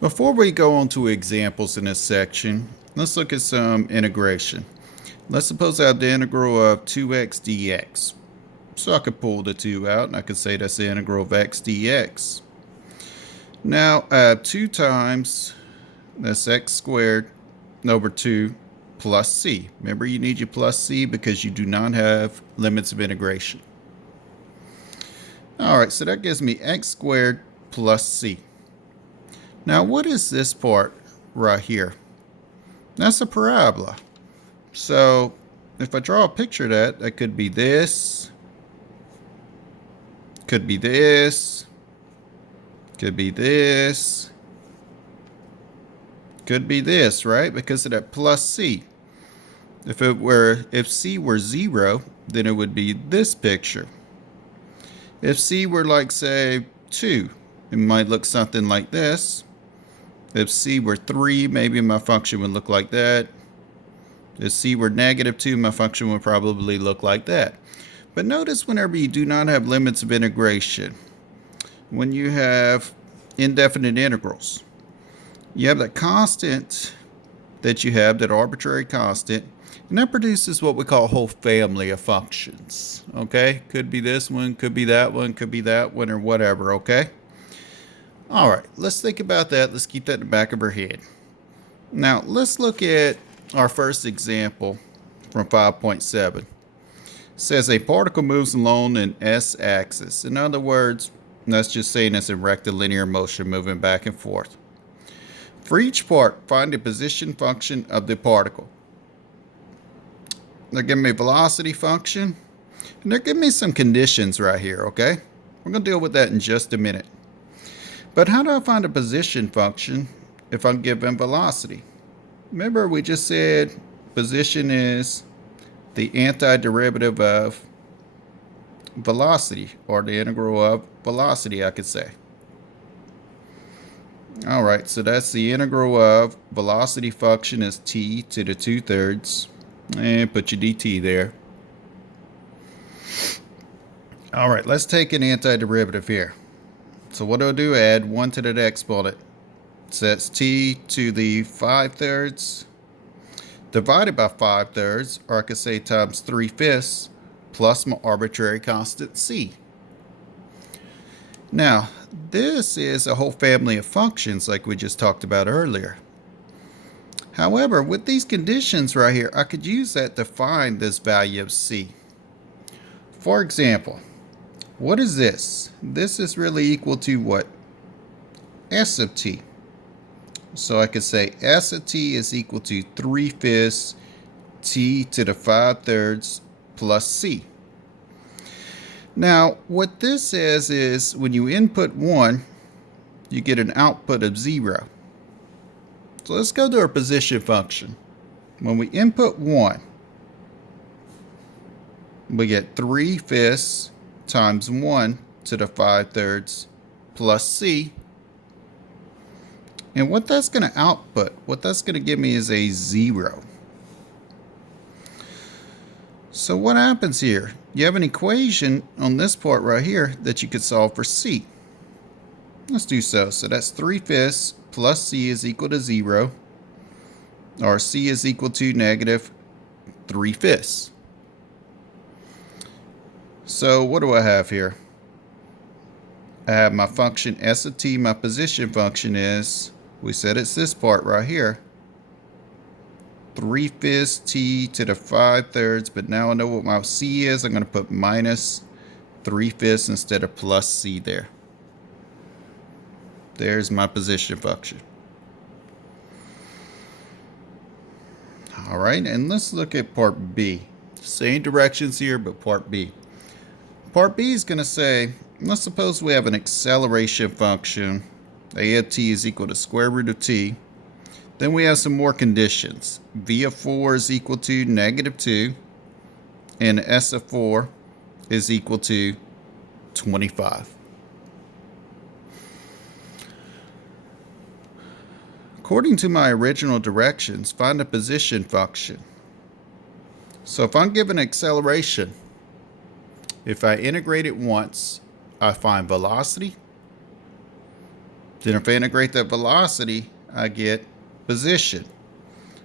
Before we go on to examples in this section, let's look at some integration. Let's suppose I have the integral of 2x dx. So I could pull the 2 out and I could say that's the integral of x dx. Now I have 2 times, that's x squared over 2 plus c. Remember, you need your plus c because you do not have limits of integration. Alright, so that gives me x squared plus c. Now what is this part right here? That's a parabola. So if I draw a picture of that, that could be this, could be this, could be this, could be this, right? Because of that plus c. If c were 0, then it would be this picture. If c were like, say, 2, it might look something like this. If c were 3, maybe my function would look like that. If c were negative 2, my function would probably look like that. But notice whenever you do not have limits of integration, when you have indefinite integrals, you have that constant that you have, that arbitrary constant, and that produces what we call a whole family of functions. Okay? Could be this one, could be that one, could be that one, or whatever, okay? All right, let's think about that. Let's keep that in the back of our head. Now, let's look at our first example from 5.7. It says a particle moves along an s-axis. In other words, that's just saying it's in rectilinear motion, moving back and forth. For each part, find the position function of the particle. They're giving me a velocity function, and they're giving me some conditions right here, okay? We're going to deal with that in just a minute. But how do I find a position function if I'm given velocity? Remember, we just said position is the antiderivative of velocity, or the integral of velocity, I could say. All right, so that's the integral of velocity function is t to the 2/3, and put your dt there. All right, let's take an antiderivative here. So what do? Add 1 to the exponent. So that's t to the 5/3 divided by 5/3, or I could say times 3/5, plus my arbitrary constant c. Now, this is a whole family of functions like we just talked about earlier. However, with these conditions right here, I could use that to find this value of c. For example, what is this? This is really equal to what? S of t. So I could say S of t is equal to 3/5 t to the 5/3 plus c. Now, what this says is when you input 1, you get an output of 0. So let's go to our position function. When we input 1, we get 3/5 times 1 to the 5/3 plus c. And what that's going to output, what that's going to give me is a 0. So what happens here? You have an equation on this part right here that you could solve for c. Let's do so. So that's 3/5 plus c is equal to 0, or c is equal to negative 3/5. So what do I have here? I have my function s of t. My position function is, we said it's this part right here, 3/5 t to the 5/3, but now I know what my c is. I'm going to put minus 3/5 instead of plus c there. There's my position function. All right, and let's look at part B. Same directions here, but part B. Part B is going to say, let's suppose we have an acceleration function. A of t is equal to square root of t. Then we have some more conditions. V of 4 is equal to negative 2, and S of 4 is equal to 25. According to my original directions, find a position function. So if I'm given acceleration, if I integrate it once, I find velocity. Then if I integrate that velocity, I get position.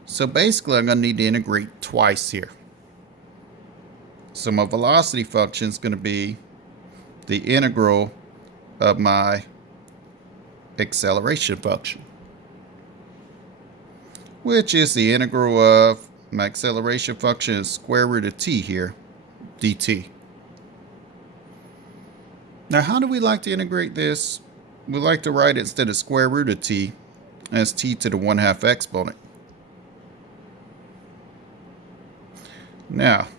So basically, I'm going to need to integrate twice here. So my velocity function is going to be the integral of my acceleration function, which is the integral of my acceleration function is square root of t here, dt. Now, how do we like to integrate this? We like to write it instead of square root of t as t to the 1/2 exponent. Now,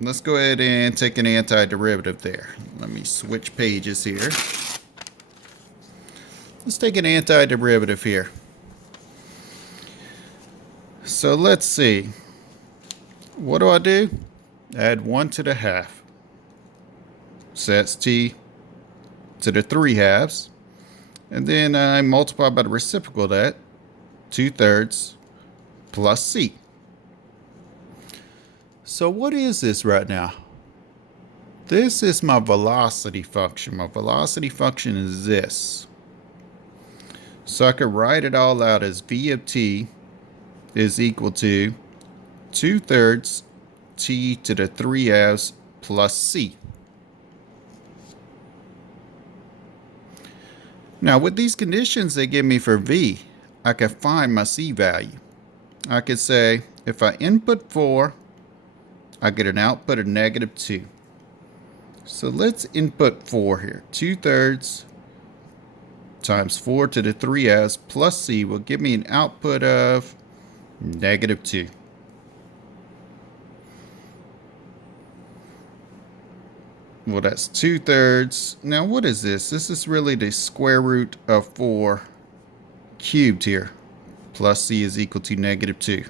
let's go ahead and take an antiderivative there. Let me switch pages here. Let's take an antiderivative here. So let's see. What do? Add 1 to the half. So that's t to the 3/2. And then I multiply by the reciprocal of that, 2/3 plus c. So what is this right now? This is my velocity function. My velocity function is this. So I could write it all out as v of t is equal to 2/3 t to the 3/2 plus c. Now with these conditions they give me for v, I can find my c value. I could say if I input 4, I get an output of -2. So let's input 4 here. 2/3 times 4 to the 3/2 plus c will give me an output of -2. Well, that's 2/3. Now, what is this? This is really the square root of 4 cubed here. Plus c is equal to -2.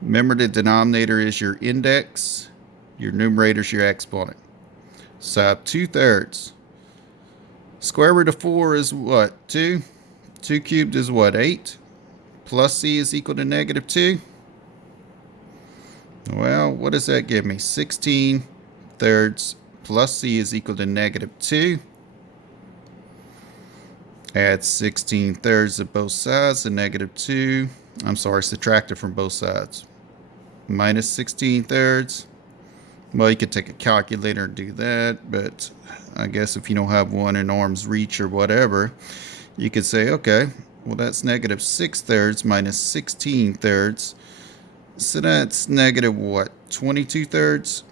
Remember, the denominator is your index. Your numerator is your exponent. So I have 2/3. Square root of 4 is what? 2. 2 cubed is what? 8. Plus c is equal to -2. Well, what does that give me? 16/3 plus c is equal to -2. Add 16/3 to both sides, and -2. I'm sorry, subtract it from both sides. Minus 16/3. Well, you could take a calculator and do that, but I guess if you don't have one in arm's reach or whatever, you could say, okay, well, that's -6/3 minus 16/3. So that's negative what? 22/3?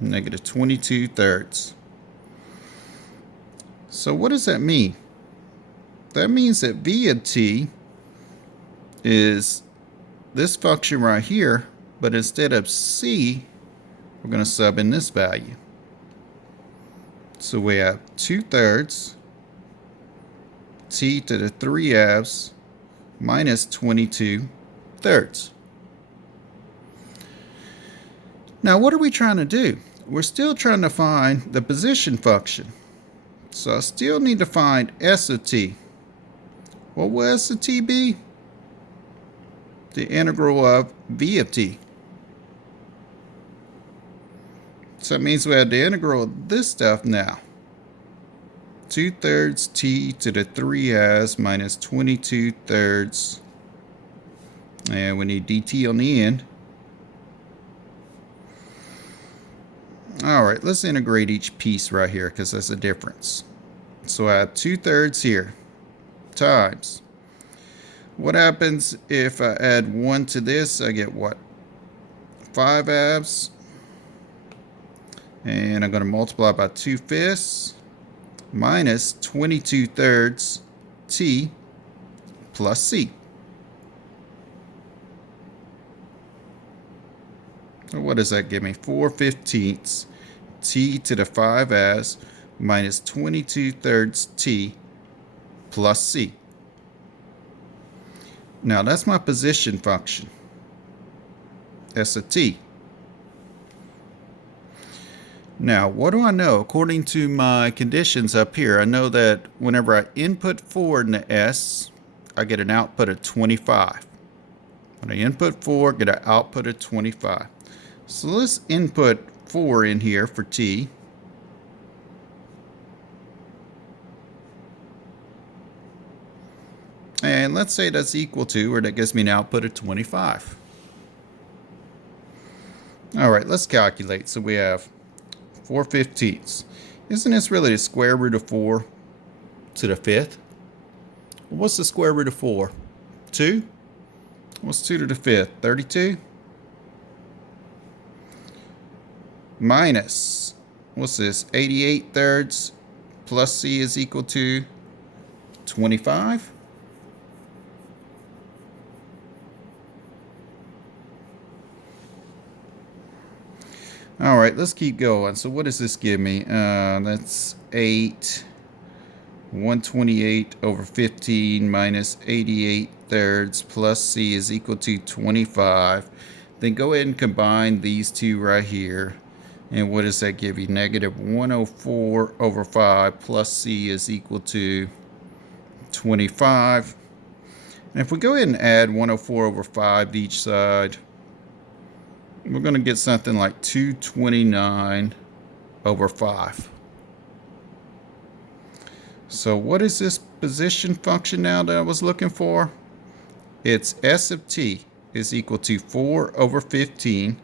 -22/3. So what does that mean? That means that v of t is this function right here, but instead of c, we're going to sub in this value. So we have 2/3 t to the 3/2 minus 22/3. Now what are we trying to do? We're still trying to find the position function. So I still need to find s of t. What will s of t be? The integral of v of t. So that means we have the integral of this stuff now. 2/3 t to the 3/2 minus 22/3. And we need dt on the end. All right, let's integrate each piece right here because that's a difference. So I have 2/3 here times. What happens if I add 1 to this? I get what? 5/2. And I'm going to multiply by 2/5 minus 22/3 t plus c. So what does that give me? 4/15 t to the 5/2 minus 22/3 t plus c. Now that's my position function, s of t. Now what do I know? According to my conditions up here, I know that whenever I input 4 in the s, I get an output of 25. When I input 4, I get an output of 25. So let's input 4 in here for t. And let's say that's equal to, or that gives me an output of 25. All right, let's calculate. So we have 4/15. Isn't this really the square root of 4 to the 5th? What's the square root of 4? 2? What's 2 to the 5th? 32? Minus, what's this? 88 thirds plus c is equal to 25? All right, let's keep going. So what does this give me? That's 8, 128 over 15 minus 88 thirds plus c is equal to 25. Then go ahead and combine these two right here. And what does that give you? Negative 104 over 5 plus c is equal to 25. And if we go ahead and add 104 over 5 to each side, we're going to get something like 229 over 5. So what is this position function now that I was looking for? It's s of t is equal to 4 over 15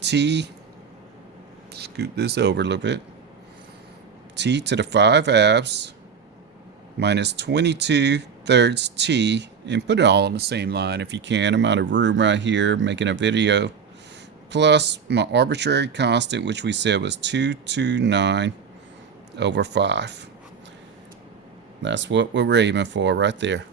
t, scoot this over a little bit, t to the 5 halves minus 22 thirds t, and put it all on the same line if you can. I'm out of room right here making a video. Plus my arbitrary constant, which we said was 229 over 5. That's what we're aiming for right there.